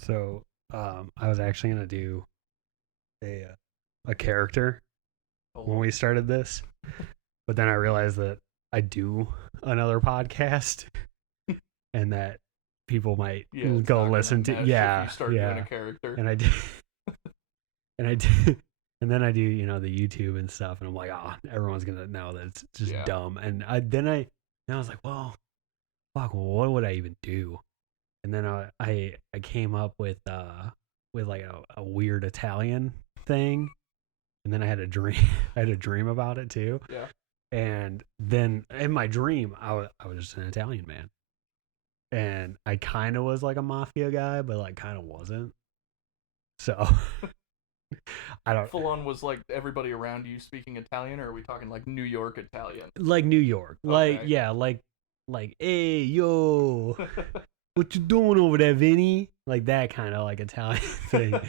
So, I was actually gonna do a character when we started this, but then I realized that I do another podcast, and that people might go listen to. If you start doing a character, and I did, and I did, and then I do the YouTube and stuff, and I'm like, oh, everyone's gonna know that it's just dumb. And I was like, well, fuck, well, what would I even do? And then I came up with like a weird Italian thing, and then I had a dream. I had a dream about it too. Yeah. And then in my dream, I was just an Italian man, and I kind of was like a mafia guy, but like kind of wasn't. So I don't. Full on was like everybody around you speaking Italian, or are we talking like New York Italian? Like New York, okay. like hey yo, what you doing over there, Vinny? Like that kind of like Italian thing,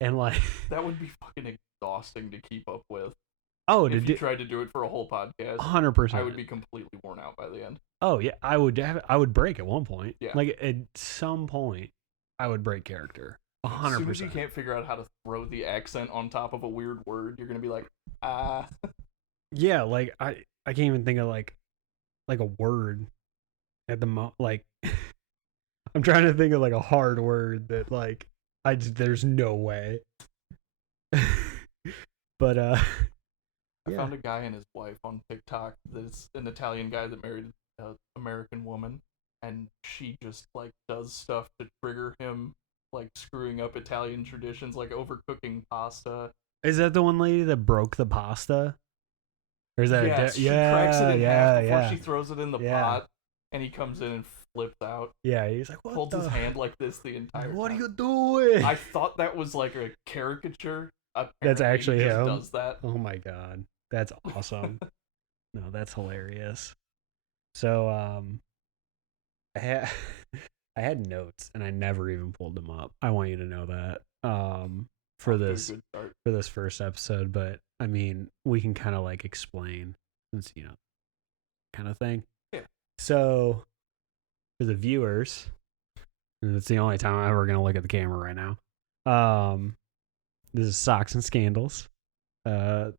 and like that would be fucking exhausting to keep up with. Oh, if you tried to do it for a whole podcast, 100%, I would be completely worn out by the end. Oh yeah, I would break at one point. Yeah, like at some point, I would break character. 100%. As soon as you can't figure out how to throw the accent on top of a weird word, you're gonna be like, ah. Yeah, like I can't even think of like a word at the like. I'm trying to think of like a hard word that like there's no way. But I found a guy and his wife on TikTok that's an Italian guy that married an American woman, and she just like does stuff to trigger him, like screwing up Italian traditions, like overcooking pasta. Is that the one lady that broke the pasta? Or is that she cracks it in half before she throws it in the pot, and he comes in and flips out. Yeah, he's like, what holds his hand like this the entire time. What are you doing? I thought that was like a caricature. Apparently that's actually he just him. Does that? Oh my god, that's awesome. No, that's hilarious. So I had notes and I never even pulled them up. I want you to know that for this first episode, but I mean we can kind of like explain since kind of thing. Yeah. So for the viewers, and it's the only time I'm ever gonna look at the camera right now. This is Socks and Scandals. I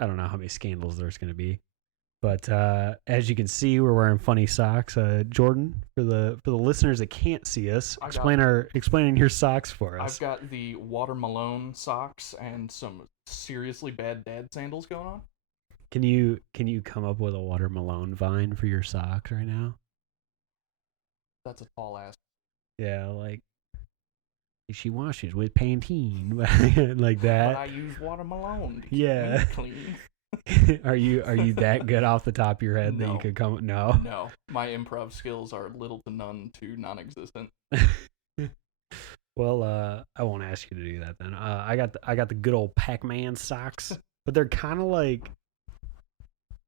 don't know how many scandals there's gonna be. But as you can see, we're wearing funny socks. Jordan, for the listeners that can't see us, explaining your socks for us. I've got the Water Malone socks and some seriously bad dad sandals going on. Can you come up with a Water Malone vine for your socks right now? That's a tall ass. Yeah, like she washes with Pantene, like that. But I use Water Malone to keep me clean. Are you that good off the top of your head that you could come? No, my improv skills are little to none to non-existent. Well, I won't ask you to do that then. I got the good old Pac-Man socks, but they're kind of like,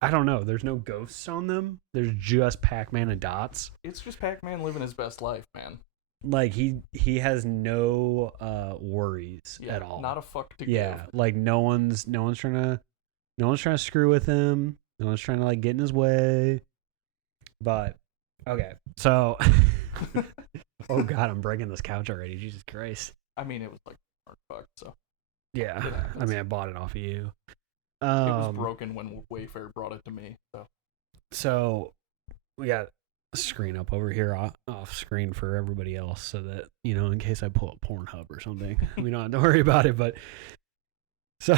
I don't know. There's no ghosts on them. There's just Pac-Man and dots. It's just Pac-Man living his best life, man. Like he has no worries at all. Not a fuck to give. Like no one's trying to screw with him. No one's trying to like get in his way. But okay, so oh god, I'm breaking this couch already. Jesus Christ. I mean, it was like $100, so yeah. I mean, I bought it off of you. It was broken when Wayfair brought it to me. So we got a screen up over here off screen for everybody else, so that in case I pull up Pornhub or something, we don't have to worry about it. But so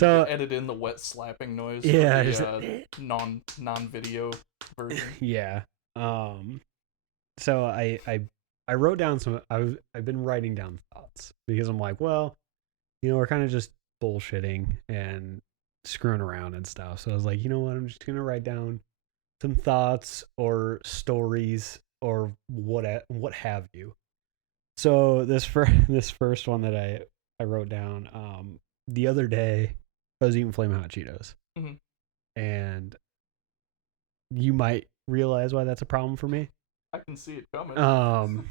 edit in the wet slapping noise. Yeah, for the, non-video version. Yeah. So I wrote down some. I've been writing down thoughts because I'm like, well, we're kind of just bullshitting and screwing around and stuff. So I was like, you know what? I'm just gonna write down some thoughts or stories or what have you. So this first one that I wrote down. The other day, I was eating Flamin' Hot Cheetos, and you might realize why that's a problem for me. I can see it coming.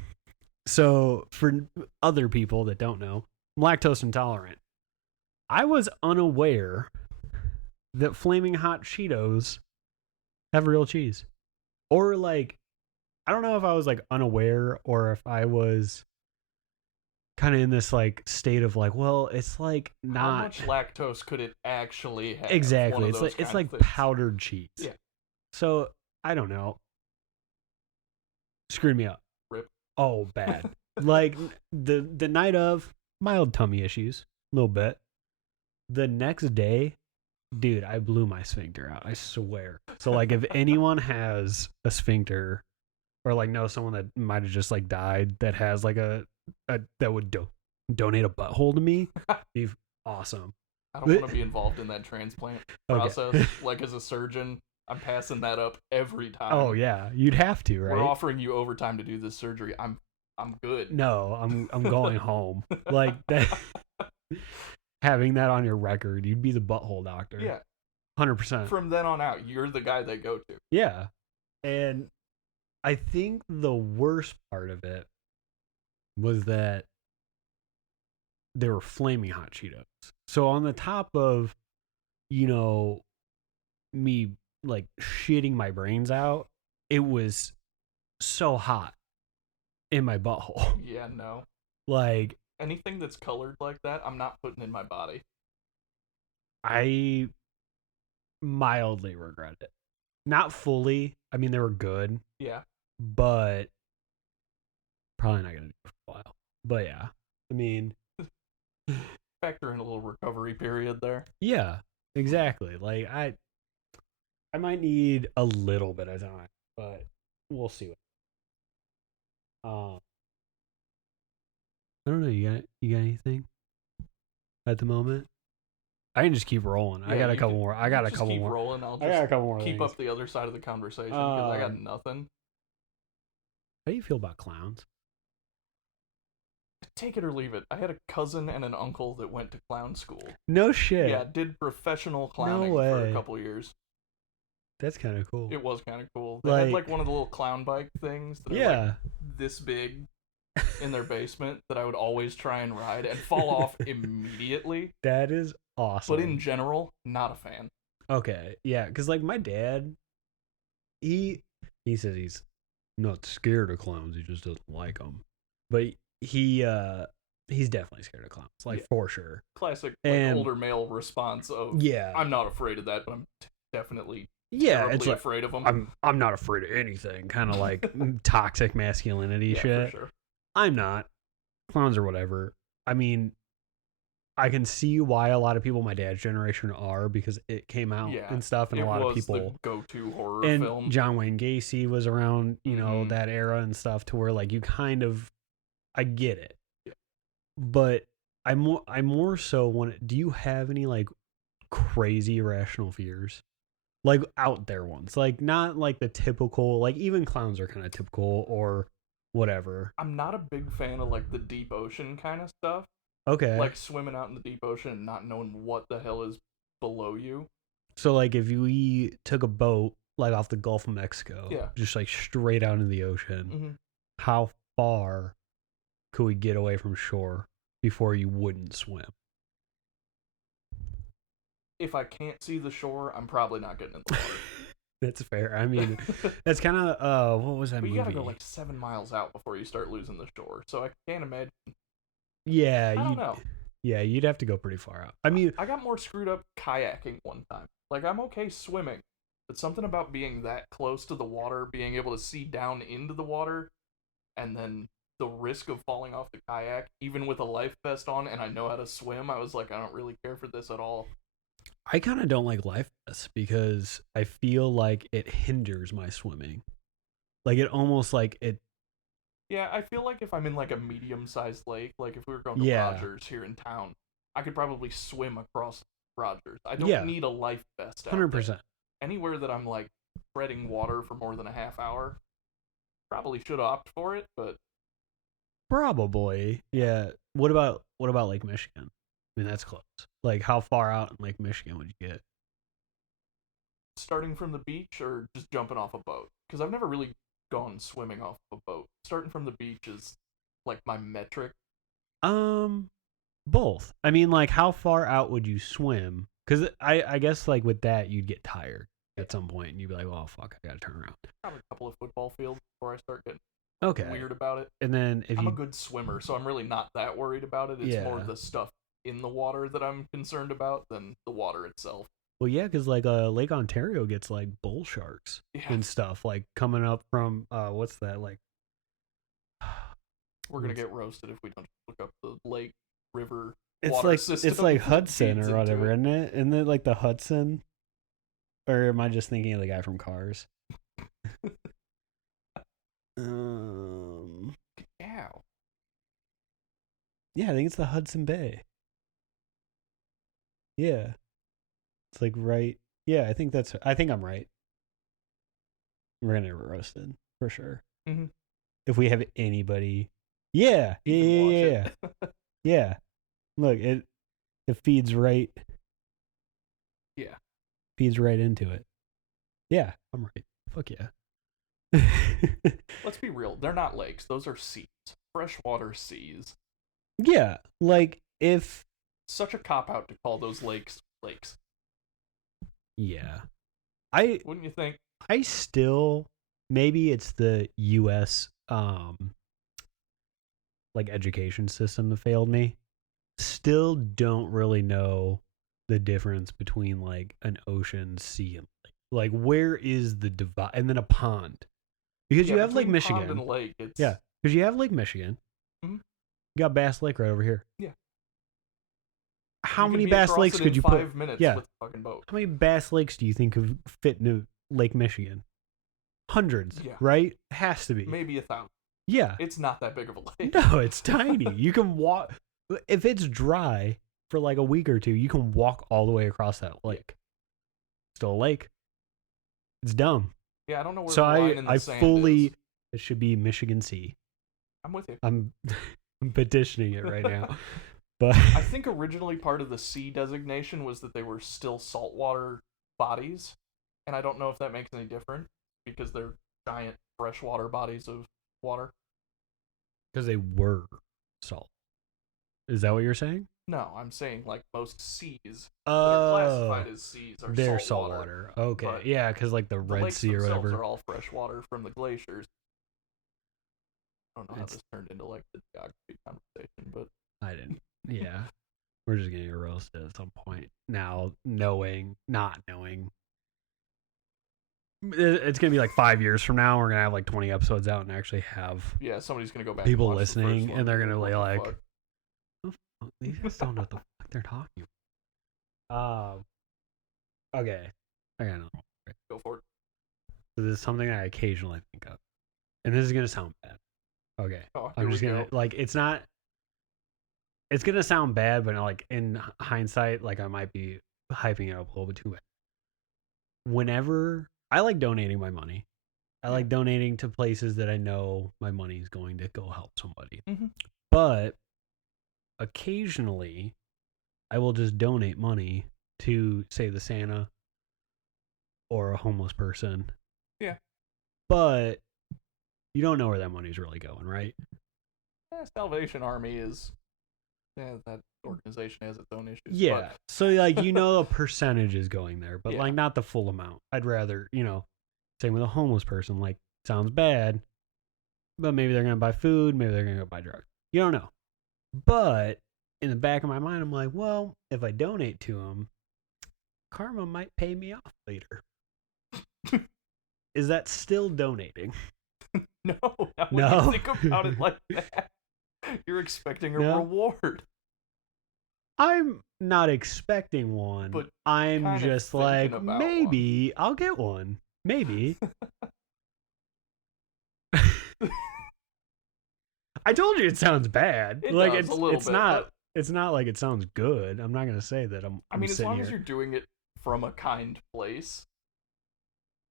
So for other people that don't know, I'm lactose intolerant. I was unaware that Flaming Hot Cheetos have real cheese, or like I don't know if I was like unaware or if I was kind of in this like state of like, well, it's like How not much lactose could it actually have? One exactly. of It's those like kind of things. powdered cheese. Yeah. So I don't know. Screwed me up. Rip. Oh, bad. Like the night of mild tummy issues, a little bit. The next day, dude, I blew my sphincter out. I swear. So like, if anyone has a sphincter, or like knows someone that might have just like died that has like a that would donate a butthole to me, be awesome. I don't want to be involved in that transplant process. Okay. Like as a surgeon, I'm passing that up every time. Oh yeah, you'd have to, right? We're offering you overtime to do this surgery. I'm good. No, I'm going home. Like that. Having that on your record, you'd be the butthole doctor. Yeah. 100%. From then on out, you're the guy they go to. Yeah. And I think the worst part of it was that they were flaming hot Cheetos. So on the top of, me like shitting my brains out, it was so hot in my butthole. Yeah, no. Like, anything that's colored like that, I'm not putting in my body. I mildly regret it. Not fully. I mean, they were good. Yeah. But probably not going to do it for a while. But yeah. I mean, factor in a little recovery period there. Yeah, exactly. Like I might need a little bit of time, but we'll see. I don't know. You got anything at the moment? I can just keep rolling. Yeah, I got a couple more. I got a just couple keep more. rolling. I'll just I got a couple more. keep things. up the other side of the conversation because I got nothing. How do you feel about clowns? Take it or leave it. I had a cousin and an uncle that went to clown school. No shit. Yeah, did professional clowning for a couple years. That's kind of cool. It was kind of cool. They had like one of the little clown bike things that are like this big in their basement that I would always try and ride and fall off immediately. That is awesome. But in general, not a fan. Okay, yeah, because like my dad, he says he's not scared of clowns. He just doesn't like them. But he's definitely scared of clowns, like for sure. Classic older male response of I'm not afraid of that, but I'm definitely it's like, afraid of them. I'm not afraid of anything. Kind of like toxic masculinity shit. For sure. I'm not. Clowns or whatever. I mean, I can see why a lot of people my dad's generation are because it came out and stuff, and a lot of people the go-to horror and film. John Wayne Gacy was around, that era and stuff, to where like you kind of, I get it, but I more so want. Do you have any like crazy irrational fears, like out there ones, like not like the typical, like even clowns are kind of typical or whatever. I'm not a big fan of like the deep ocean kind of stuff. Okay. Like swimming out in the deep ocean and not knowing what the hell is below you. So like if we took a boat like off the Gulf of Mexico, just like straight out into the ocean, how far could we get away from shore before you wouldn't swim? If I can't see the shore, I'm probably not getting in the water. That's fair. I mean, that's kind of what was that movie? You gotta go like 7 miles out before you start losing the shore. So I can't imagine. Yeah, I don't know. Yeah, you'd have to go pretty far out. I mean, I got more screwed up kayaking one time. Like I'm okay swimming, but something about being that close to the water, being able to see down into the water, and then the risk of falling off the kayak, even with a life vest on, and I know how to swim, I was like, I don't really care for this at all. I kind of don't like life vests because I feel like it hinders my swimming. Like it almost like it. Yeah, I feel like if I'm in like a medium-sized lake, like if we were going to Rogers here in town, I could probably swim across Rogers. I don't need a life vest. 100%. Anywhere that I'm like treading water for more than a half hour, probably should opt for it, but probably, yeah. What about Lake Michigan? I mean, that's close. Like, how far out in Lake Michigan would you get? Starting from the beach or just jumping off a boat? Because I've never really gone swimming off of a boat. Starting from the beach is like my metric. Both. I mean, like, how far out would you swim? Because I guess like with that you'd get tired at some point and you'd be like, well, fuck, I gotta turn around. Probably a couple of football fields before I start getting Okay. weird about it. And then I'm a good swimmer, so I'm really not that worried about it. It's more Yeah. the stuff in the water that I'm concerned about than the water itself. Well, yeah, because like Lake Ontario gets like bull sharks and stuff like coming up from what's that like? We're gonna get roasted if we don't look up the lake, river, It's water like system. it's like that Hudson feeds or into whatever, it. isn't it? Isn't it like the Hudson? Or am I just thinking of the guy from Cars? Ow. Yeah, I think it's the Hudson Bay. Yeah. It's like right. Yeah, I think I'm right. We're gonna get roasted for sure. Mm-hmm. If we have anybody. Yeah. Yeah. Yeah. Look, it feeds right. Yeah. Feeds right into it. Yeah, I'm right. Fuck yeah. Let's be real. They're not lakes. Those are seas. Freshwater seas. Yeah, like if Such a cop out to call those lakes lakes. Yeah. Wouldn't you think? I still maybe it's the US like education system that failed me. Still don't really know the difference between like an ocean, sea, and lake. Like where is the divide, and then a pond? Because you have Lake Michigan. Pond and lake, it's... Yeah, because you have Lake Michigan. Mm-hmm. You got Bass Lake right over here. Yeah. How many Bass Lakes could you put? 5 minutes Yeah. with a fucking boat. How many Bass Lakes do you think could fit into Lake Michigan? Hundreds, right? Has to be. Maybe 1,000. Yeah. It's not that big of a lake. No, it's tiny. You can walk. If it's dry for like a week or two, you can walk all the way across that lake. Still a lake. It's dumb. Yeah, I don't know where so the line in the sand is. It should be Michigan Sea. I'm with you. I'm petitioning it right now. But I think originally part of the sea designation was that they were still saltwater bodies, and I don't know if that makes any difference because they're giant freshwater bodies of water. Because they were salt. Is that what you're saying? No, I'm saying like most seas that are classified as seas are they're saltwater. Okay, yeah, because like the Red Sea or whatever. Are all freshwater from the glaciers. I don't know how this turned into like the geography conversation, but I didn't. Yeah, we're just getting roasted at some point. Now, not knowing. It's gonna be like 5 years from now. We're gonna have like 20 episodes out and actually have somebody's gonna go back. People and watch listening, the and they're gonna be like, fuck? "These guys don't know what the fuck they're talking about." Okay, I got another one. Go for it. So this is something I occasionally think of, and this is gonna sound bad. Okay, I'm just gonna like it's not. It's gonna sound bad, but like in hindsight, like I might be hyping it up a little bit too much. Whenever I like donating my money, I like donating to places that I know my money is going to go help somebody. Mm-hmm. But occasionally, I will just donate money to, say, the Santa or a homeless person. Yeah. But you don't know where that money's really going, right? Salvation Army is... Yeah, that organization has its own issues. Yeah. But... So, like, you know a percentage is going there, but, like, not the full amount. I'd rather, same with a homeless person. Like, sounds bad, but maybe they're going to buy food. Maybe they're going to go buy drugs. You don't know. But in the back of my mind, I'm like, well, if I donate to them, karma might pay me off later. Is that still donating? No. When you think about it like that, you're expecting a reward. I'm not expecting one. But I'm just like, maybe I'll get one. Maybe. I told you it sounds bad. It like does, it's not. It's not like it sounds good. I'm not gonna say that I'm. I mean, as long as here. you're doing it from a kind place.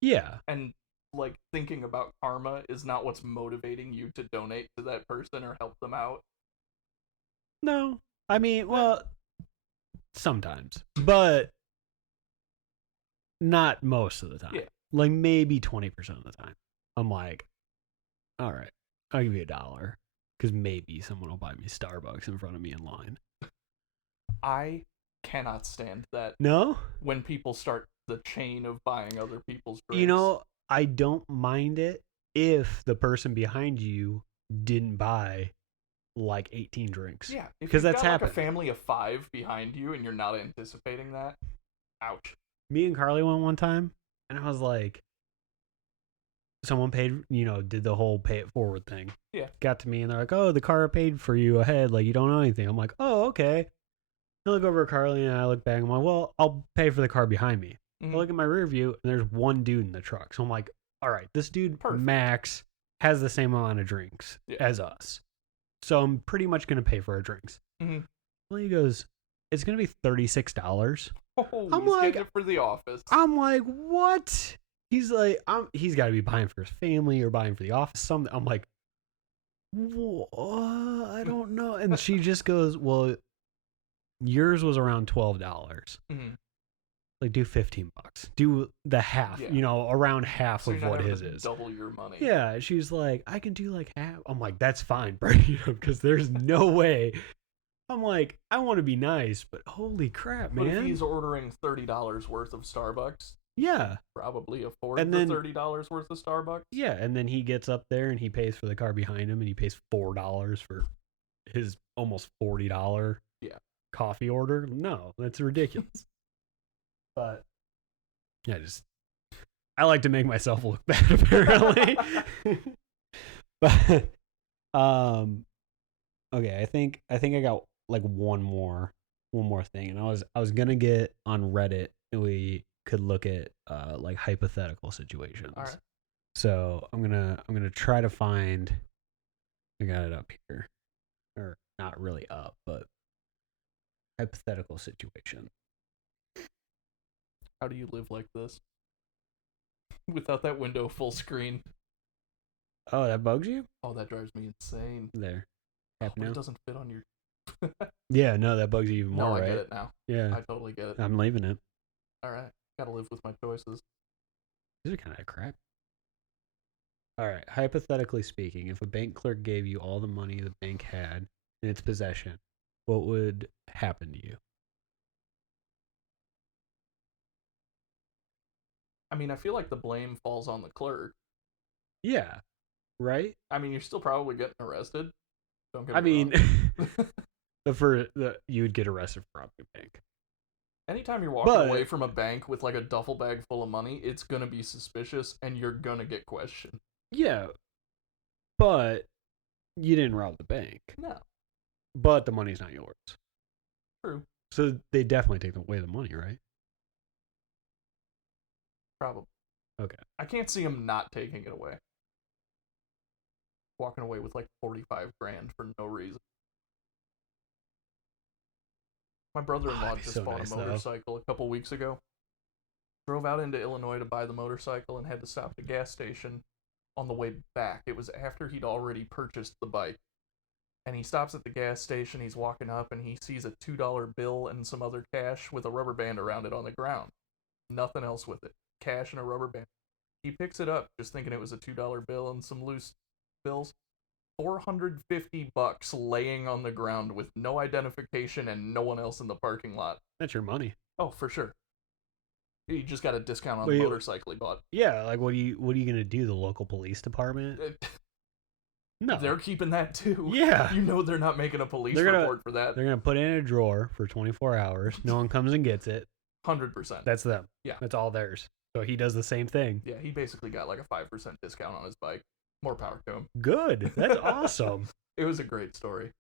Yeah. And like thinking about karma is not what's motivating you to donate to that person or help them out. No, I mean, well, sometimes, but not most of the time. Yeah. Like maybe 20% of the time. I'm like, all right, I'll give you $1 because maybe someone will buy me Starbucks in front of me in line. I cannot stand that. No? When people start the chain of buying other people's drinks. I don't mind it if the person behind you didn't buy like 18 drinks. Yeah, if because you've that's got like happened. a family of 5 behind you and you're not anticipating that, ouch. Me and Carly went one time, and I was like, someone paid, did the whole pay it forward thing. Yeah. Got to me, and they're like, "Oh, the car paid for you ahead. Like, you don't know anything." I'm like, "Oh, okay." I look over at Carly, and I look back, and I'm like, "Well, I'll pay for the car behind me." Mm-hmm. I look at my rear view, and there's one dude in the truck. So I'm like, "All right, this dude, Perfect. Max, has the same amount of drinks as us. So I'm pretty much going to pay for our drinks." Mm-hmm. Well, he goes, "It's going to be $36. Oh, I'm he's like, getting it for the office. I'm like, "What?" He's like, he's got to be buying for his family or buying for the office. Something. I'm like, "What? I don't know." And she just goes, "Well, yours was around $12. Mm-hmm. Like, do $15. Do the half. Around half So of what his is. Double your money. Yeah, she's like, "I can do like half." I'm like, "That's fine, bro." Because there's no way. I'm like, I want to be nice, but holy crap, man. But if he's ordering $30 worth of Starbucks, yeah, probably afford and then, the $30 worth of Starbucks. Yeah, and then he gets up there and he pays for the car behind him, and he pays $4 for his almost $40 coffee order. No, that's ridiculous. But yeah, I like to make myself look bad, apparently. But okay, I think I got like one more thing, and I was gonna get on Reddit, and we could look at like hypothetical situations. All right. So I'm gonna try to find. I got it up here, or not really up, but hypothetical situation. How do you live like this without that window full screen? Oh, that bugs you? Oh, that drives me insane. There. But it doesn't fit on your. Yeah, no, that bugs you even more, no, right? I get it now. Yeah, I totally get it. I'm leaving it. All right, gotta live with my choices. These are kind of crap. All right, hypothetically speaking, if a bank clerk gave you all the money the bank had in its possession, what would happen to you? I mean, I feel like the blame falls on the clerk. Yeah, right? I mean, you're still probably getting arrested. Don't get I me mean, wrong. You would get arrested for robbing a bank. Anytime you're walking away from a bank with like a duffel bag full of money, it's gonna be suspicious and you're gonna get questioned. Yeah, but you didn't rob the bank. No. But the money's not yours. True. So they definitely take away the money, right? Probably. Okay. I can't see him not taking it away. Walking away with like 45 grand for no reason. My brother-in-law just bought a motorcycle a couple weeks ago. Drove out into Illinois to buy the motorcycle and had to stop at a gas station on the way back. It was after he'd already purchased the bike. And he stops at the gas station, he's walking up, and he sees a $2 bill and some other cash with a rubber band around it on the ground. Nothing else with it. Cash and a rubber band. He picks it up, just thinking it was a $2 bill and some loose bills. $450 laying on the ground with no identification and no one else in the parking lot. That's your money. Oh, for sure. You just got a discount on the motorcycle he bought. Yeah, like what are you gonna do? The local police department? No, they're keeping that too. Yeah, you know they're not making a police report for that. They're gonna put it in a drawer for 24 hours. No one comes and gets it. 100%. That's them. Yeah, that's all theirs. So he does the same thing. Yeah, he basically got like a 5% discount on his bike. More power to him. Good. That's awesome. It was a great story.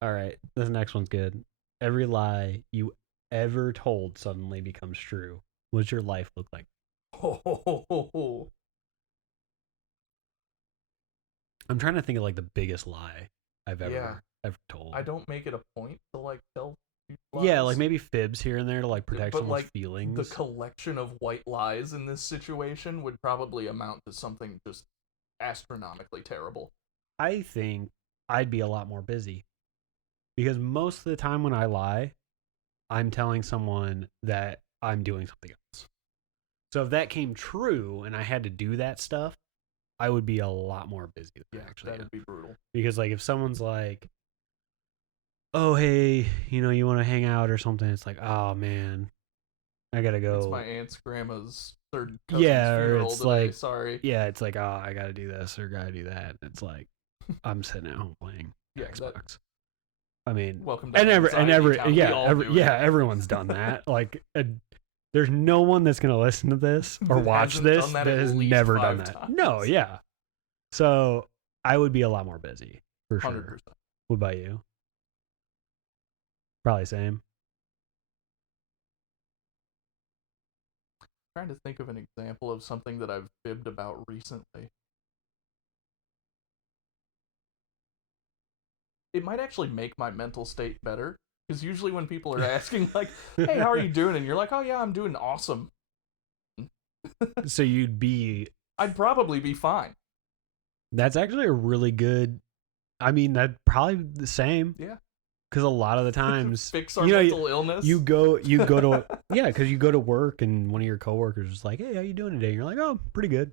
All right, this next one's good. Every lie you ever told suddenly becomes true. What's your life look like? I'm trying to think of like the biggest lie I've ever told. I don't make it a point to like tell lies. Yeah, like maybe fibs here and there to like protect someone's like, feelings. The collection of white lies in this situation would probably amount to something just astronomically terrible. I think I'd be a lot more busy. Because most of the time when I lie, I'm telling someone that I'm doing something else. So if that came true and I had to do that stuff, I would be a lot more busy than I actually that'd be brutal. Because like if someone's like, "Oh, hey, you want to hang out or something?" It's like, "Oh man, I gotta go." It's my aunt's grandma's third cousin's Yeah, or funeral it's today. like, Sorry. yeah, it's like, oh, I gotta do this or gotta do that. It's like, I'm sitting at home playing Yeah, Xbox. I mean, welcome to anxiety town. We all do it. everyone's done that. Like, there's no one that's gonna listen to this or That watch hasn't this done that that at has least never done 5 that. times. No, yeah. So I would be a lot more busy for 100%. sure. What about you? Probably same. Trying to think of an example of something that I've fibbed about recently. It might actually make my mental state better, because usually when people are asking like, "Hey, how are you doing?" and you're like, "Oh yeah, I'm doing awesome," So you'd be. I'd probably be fine. That's actually a really good. I mean, that probably the same. Yeah. Because a lot of the times, fix our mental illness. You go to yeah, because you go to work and one of your coworkers is like, "Hey, how you doing today?" And you're like, "Oh, pretty good."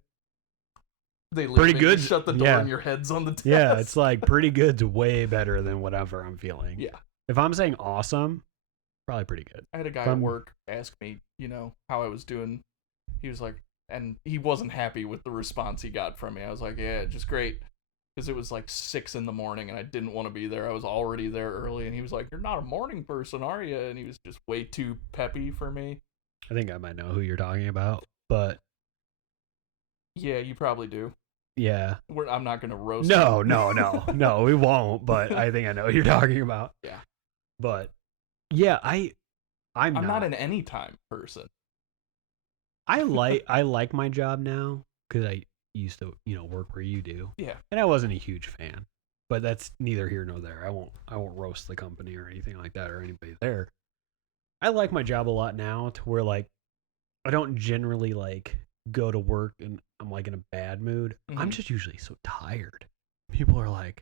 They leave Pretty and good. you shut the door Yeah. and your head's on the desk. Yeah, it's like pretty good's way better than whatever I'm feeling. Yeah. If I'm saying awesome, probably pretty good. I had a guy at work ask me, how I was doing. He was like, and he wasn't happy with the response he got from me. I was like, yeah, just great. Because it was like 6 a.m. and I didn't want to be there. I was already there early. And he was like, "You're not a morning person, are you?" And he was just way too peppy for me. I think I might know who you're talking about, but yeah, you probably do. Yeah. I'm not going to roast No, him. no, we won't, but I think I know what you're talking about. Yeah. But yeah, I'm not an anytime person. I like my job now because I used to, work where you do. Yeah. And I wasn't a huge fan. But that's neither here nor there. I won't roast the company or anything like that or anybody there. I like my job a lot now to where like I don't generally like go to work and I'm like in a bad mood. Mm-hmm. I'm just usually so tired. People are like,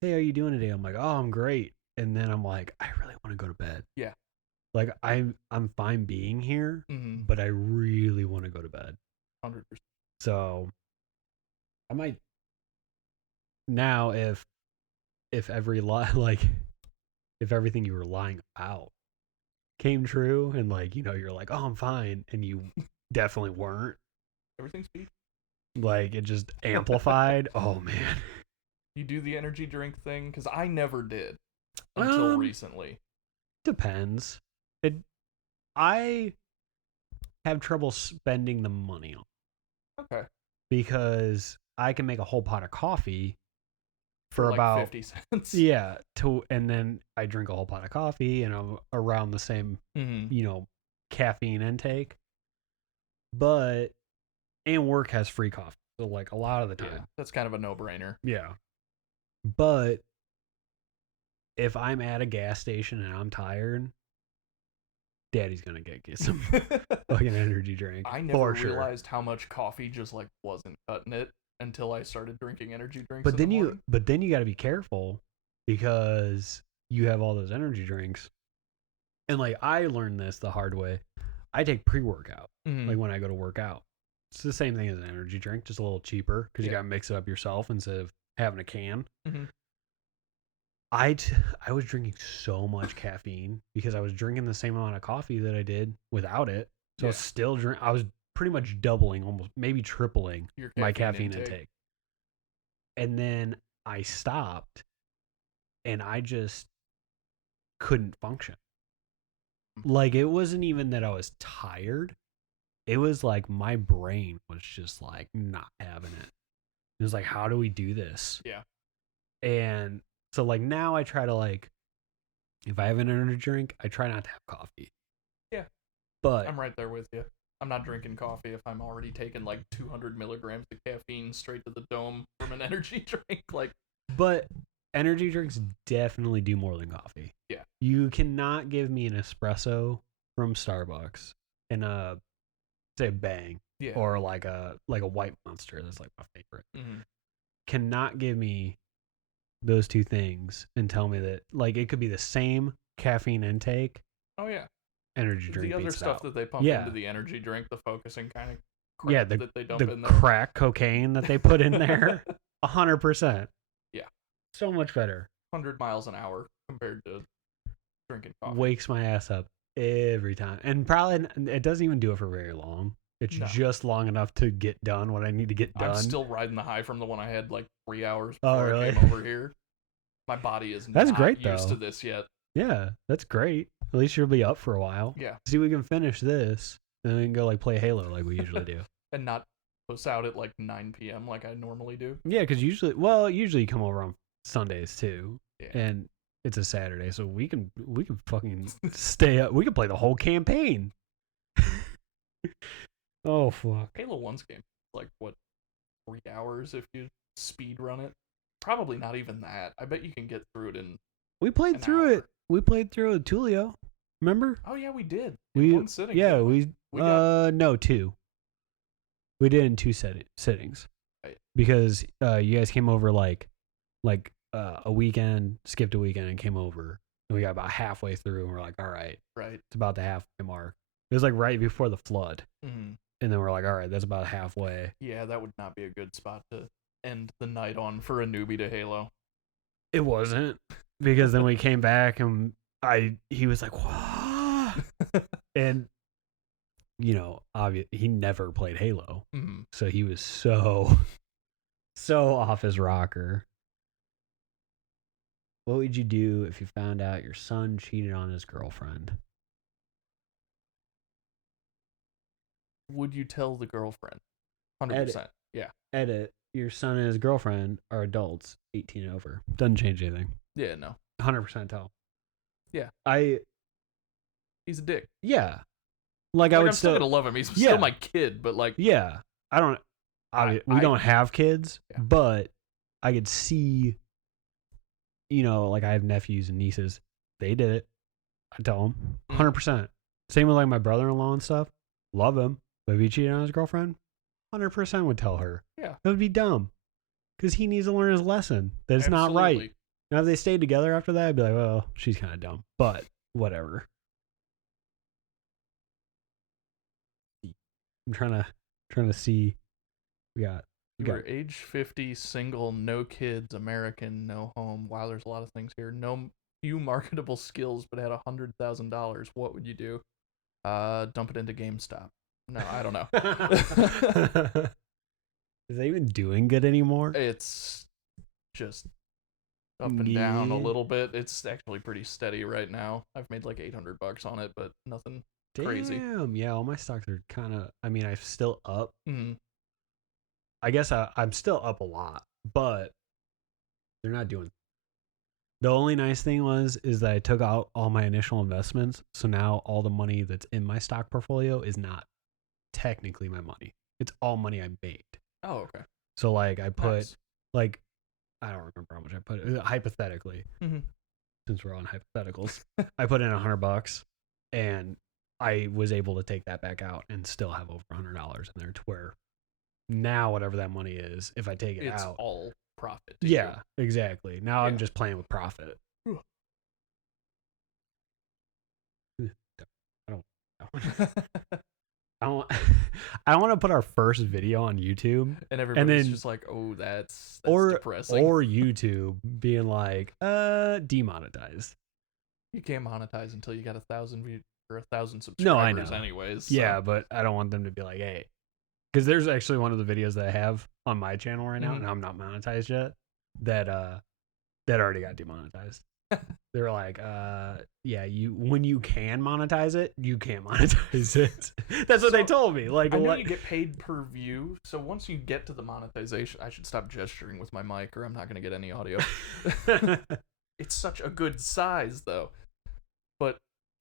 "Hey, how you doing today?" I'm like, "Oh, I'm great." And then I'm like, "I really want to go to bed." Yeah. Like I'm fine being here, but I really want to go to bed. 100%. So I might now if every like if everything you were lying about came true and like you're like, "Oh, I'm fine," and you definitely weren't. Everything's peak. Like it just amplified. Oh man. You do the energy drink thing? Because I never did until recently. Depends. I have trouble spending the money on. Okay. Because I can make a whole pot of coffee for like about 50 cents. Yeah, and then I drink a whole pot of coffee and I'm around the same, caffeine intake. But and work has free coffee. So like a lot of the time. Yeah, that's kind of a no-brainer. Yeah. But if I'm at a gas station and I'm tired, Daddy's gonna get some fucking energy drink. I never realized how much coffee just like wasn't cutting it until I started drinking energy drinks. But then you got to be careful because you have all those energy drinks, and like I learned this the hard way. I take pre-workout like when I go to work out. It's the same thing as an energy drink, just a little cheaper because you got to mix it up yourself instead of having a can. I was drinking so much caffeine because I was drinking the same amount of coffee that I did without it. So I was pretty much doubling, almost maybe tripling my caffeine intake. And then I stopped and I just couldn't function. Like it wasn't even that I was tired. It was like my brain was just like not having it. It was like, how do we do this? Yeah. And so like now I try to like, if I have an energy drink, I try not to have coffee. Yeah. But I'm right there with you. I'm not drinking coffee if I'm already taking like 200 milligrams of caffeine straight to the dome from an energy drink. But energy drinks definitely do more than coffee. Yeah. You cannot give me an espresso from Starbucks and say a Bang or like a White Monster. That's like my favorite. Cannot give me those two things and tell me that like it could be the same caffeine intake. Oh yeah. Energy drink. The other stuff that they pump into the energy drink, the focusing kind of crap that they dump in there. The crack cocaine that they put in there. 100%. Yeah. So much better. 100 miles an hour compared to drinking coffee. Wakes my ass up every time. And probably it doesn't even do it for very long. It's No. just long enough to get done what I need to get done. I'm still riding the high from the one I had like 3 hours Oh, before really? I came over here. My body is That's not great, used though. to this yet. Yeah, that's great. At least you'll be up for a while. Yeah. See, we can finish this, and then we can go like play Halo like we usually do. And not puss out at like 9 p.m. like I normally do. Yeah, because usually you come over on Sundays too, Yeah. and it's a Saturday, so we can fucking stay up. We can play the whole campaign. Oh fuck! Halo 1's game, like what, 3 hours if you speed run it? Probably not even that. I bet you can get through it in. We played through it. We played through it, Tulio. Remember? Oh yeah, we did. In one sitting. Yeah, we got, no, two. We did in two sittings. Right. Because you guys came over like a weekend, skipped a weekend, and came over. And we got about halfway through, and we're like, all right, it's about the halfway mark. It was like right before the flood. Mm-hmm. And then we're like, all right, that's about halfway. Yeah, that would not be a good spot to end the night on for a newbie to Halo. It wasn't, because then we came back and he was like, "Whoa," and you know, he never played Halo, so he was so off his rocker. What would you do if you found out your son cheated on his girlfriend? Would you tell the girlfriend? 100%. Yeah. Edit. Your son and his girlfriend are adults, 18 and over. Doesn't change anything. Yeah, no. 100% tell. Yeah. He's a dick. Yeah. Like I would I'm still gonna love him. He's still my kid, but like. Yeah. We don't have kids, but I could see, you know, like I have nephews and nieces. They did it. I tell them 100%. Same with like my brother-in-law and stuff. Love him. But if he cheated on his girlfriend, 100% would tell her. Yeah. It would be dumb. Because he needs to learn his lesson. That it's not right. Now, if they stayed together after that, I'd be like, well, she's kind of dumb. But whatever. I'm trying to see. You're age 50, single, no kids, American, no home. Wow, there's a lot of things here. No few marketable skills, but had $100,000. What would you do? Dump it into GameStop. No, I don't know. Is that even doing good anymore? It's just up and down a little bit. It's actually pretty steady right now. I've made like $800 on it, but nothing crazy. Damn, yeah, all my stocks are kind of. I mean, I'm still up. Mm-hmm. I guess I'm still up a lot, but they're not doing. The only nice thing is that I took out all my initial investments, so now all the money that's in my stock portfolio is not technically my money. It's all money I made. Oh, okay. So like I put like I don't remember how much I put hypothetically. Mm-hmm. Since we're on hypotheticals, I put in $100 and I was able to take that back out and still have over $100 in there to where now whatever that money is, if I take it out, it's all profit. Yeah, exactly. Now I'm just playing with profit. I want to put our first video on YouTube, and everybody's just like, "Oh, that's depressing." Or YouTube being like, demonetized. You can't monetize until you got 1,000 views or 1,000 subscribers. No, I know. Anyways, so. Yeah, but I don't want them to be like, "Hey," because there's actually one of the videos that I have on my channel right now, and I'm not monetized yet. That already got demonetized. They're like, yeah, when you can monetize it, you can't monetize it. That's what they told me. Like, I know you get paid per view, so once you get to the monetization, I should stop gesturing with my mic, or I'm not going to get any audio. It's such a good size, though. But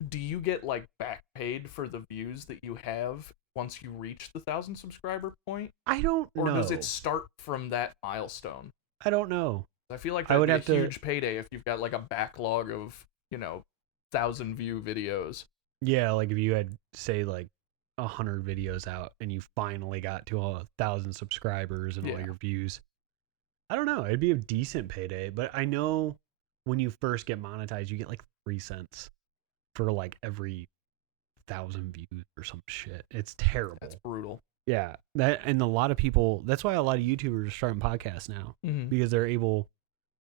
do you get like back paid for the views that you have once you reach the 1,000 subscriber point? I don't know. Or does it start from that milestone? I don't know. I feel like that would be a huge payday if you've got like a backlog of, 1,000 view videos. Yeah, like if you had, say, like 100 videos out and you finally got to 1,000 subscribers and all your views. I don't know. It'd be a decent payday, but I know when you first get monetized, you get like 3 cents for like every 1,000 views or some shit. It's terrible. That's brutal. Yeah, and a lot of people. That's why a lot of YouTubers are starting podcasts now because they're able.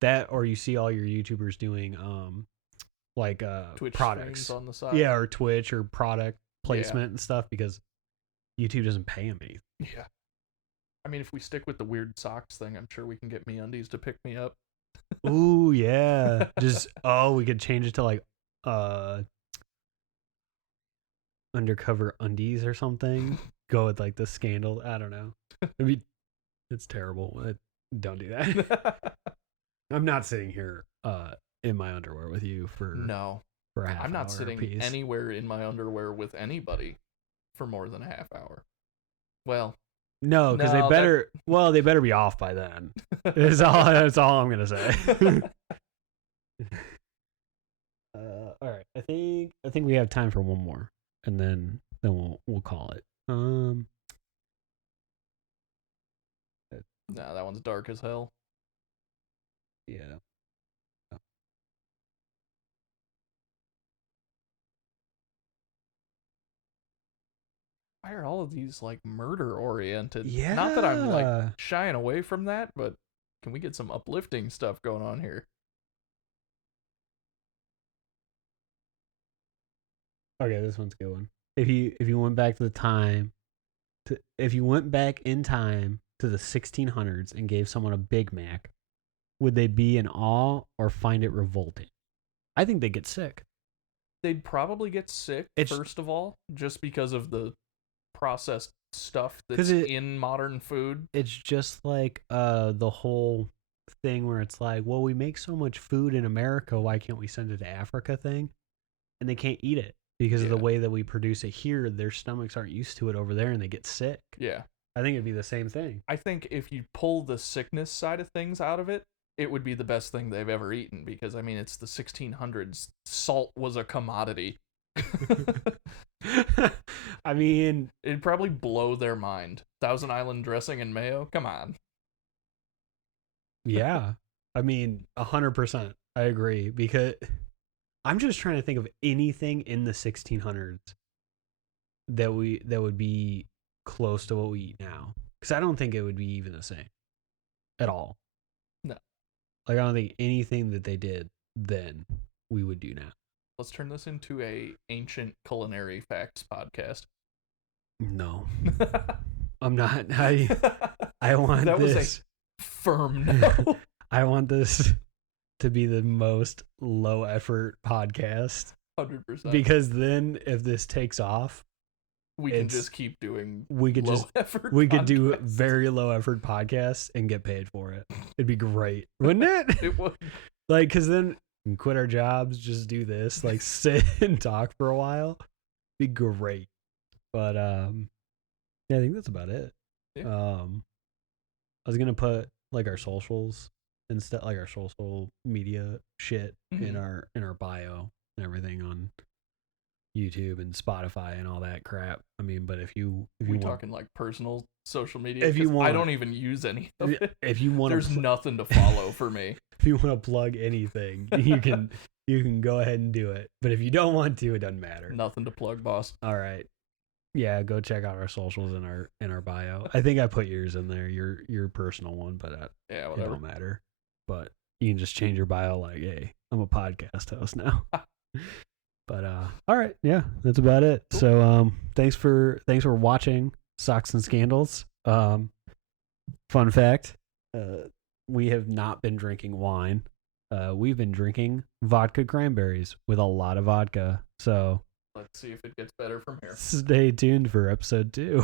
That or you see all your YouTubers doing like Twitch products on the side. Yeah, or Twitch or product placement and stuff because YouTube doesn't pay him anything. Yeah. I mean, if we stick with the weird socks thing, I'm sure we can get MeUndies to pick me up. Ooh, yeah. Just we could change it to like undercover undies or something. Go with like the scandal. I don't know. It's terrible. Don't do that. I'm not sitting here in my underwear with you for a half I'm not hour sitting piece. anywhere in my underwear with anybody for more than a half hour. Well, no, because they better be off by then. That's all I'm gonna say. All right, I think we have time for one more, and then we'll call it. No, that one's dark as hell. Yeah. Why are all of these like murder oriented? Yeah. Not that I'm like shying away from that, but can we get some uplifting stuff going on here? Okay, this one's a good one. If you went back to the time, if you went back in time to the 1600s and gave someone a Big Mac, would they be in awe or find it revolting? I think they'd get sick. They'd probably get sick, first of all, just because of the processed stuff that's in modern food. It's just like the whole thing where it's like, well, we make so much food in America, why can't we send it to Africa thing? And they can't eat it because of the way that we produce it here. Their stomachs aren't used to it over there and they get sick. Yeah. I think it'd be the same thing. I think if you pull the sickness side of things out of it, it would be the best thing they've ever eaten because, I mean, it's the 1600s. Salt was a commodity. I mean, it'd probably blow their mind. Thousand Island dressing and mayo? Come on. Yeah. I mean, 100%. I agree because I'm just trying to think of anything in the 1600s that would be close to what we eat now. Because I don't think it would be even the same at all. No. Like, I don't think anything that they did then we would do now. Let's turn this into a ancient culinary facts podcast. No. I'm not. I want that this. Was a firm no. I want this to be the most low effort podcast. 100%. Because then if this takes off, we can just keep doing we could podcasts. Do very low effort podcasts and get paid for it. It'd be great, wouldn't it? It would. Like, because then we can quit our jobs, just do this, like sit and talk for a while. Be great. But yeah, I think that's about it. Yeah. I was gonna put like our socials instead, like our social media shit in our bio and everything on YouTube and Spotify and all that crap. I mean, but if you talking like personal social media, if you want, I don't even use any of it. If you want, there's nothing to follow for me. If you want to plug anything, you can go ahead and do it. But if you don't want to, it doesn't matter. Nothing to plug, boss. All right. Yeah, go check out our socials in our bio. I think I put yours in there, your personal one, but yeah, whatever. It don't matter. But you can just change your bio like, hey, I'm a podcast host now. But all right, yeah, that's about it. Cool. So thanks for watching Socks and Scandals. Fun fact, we have not been drinking wine. We've been drinking vodka cranberries with a lot of vodka. So let's see if it gets better from here. Stay tuned for episode 2.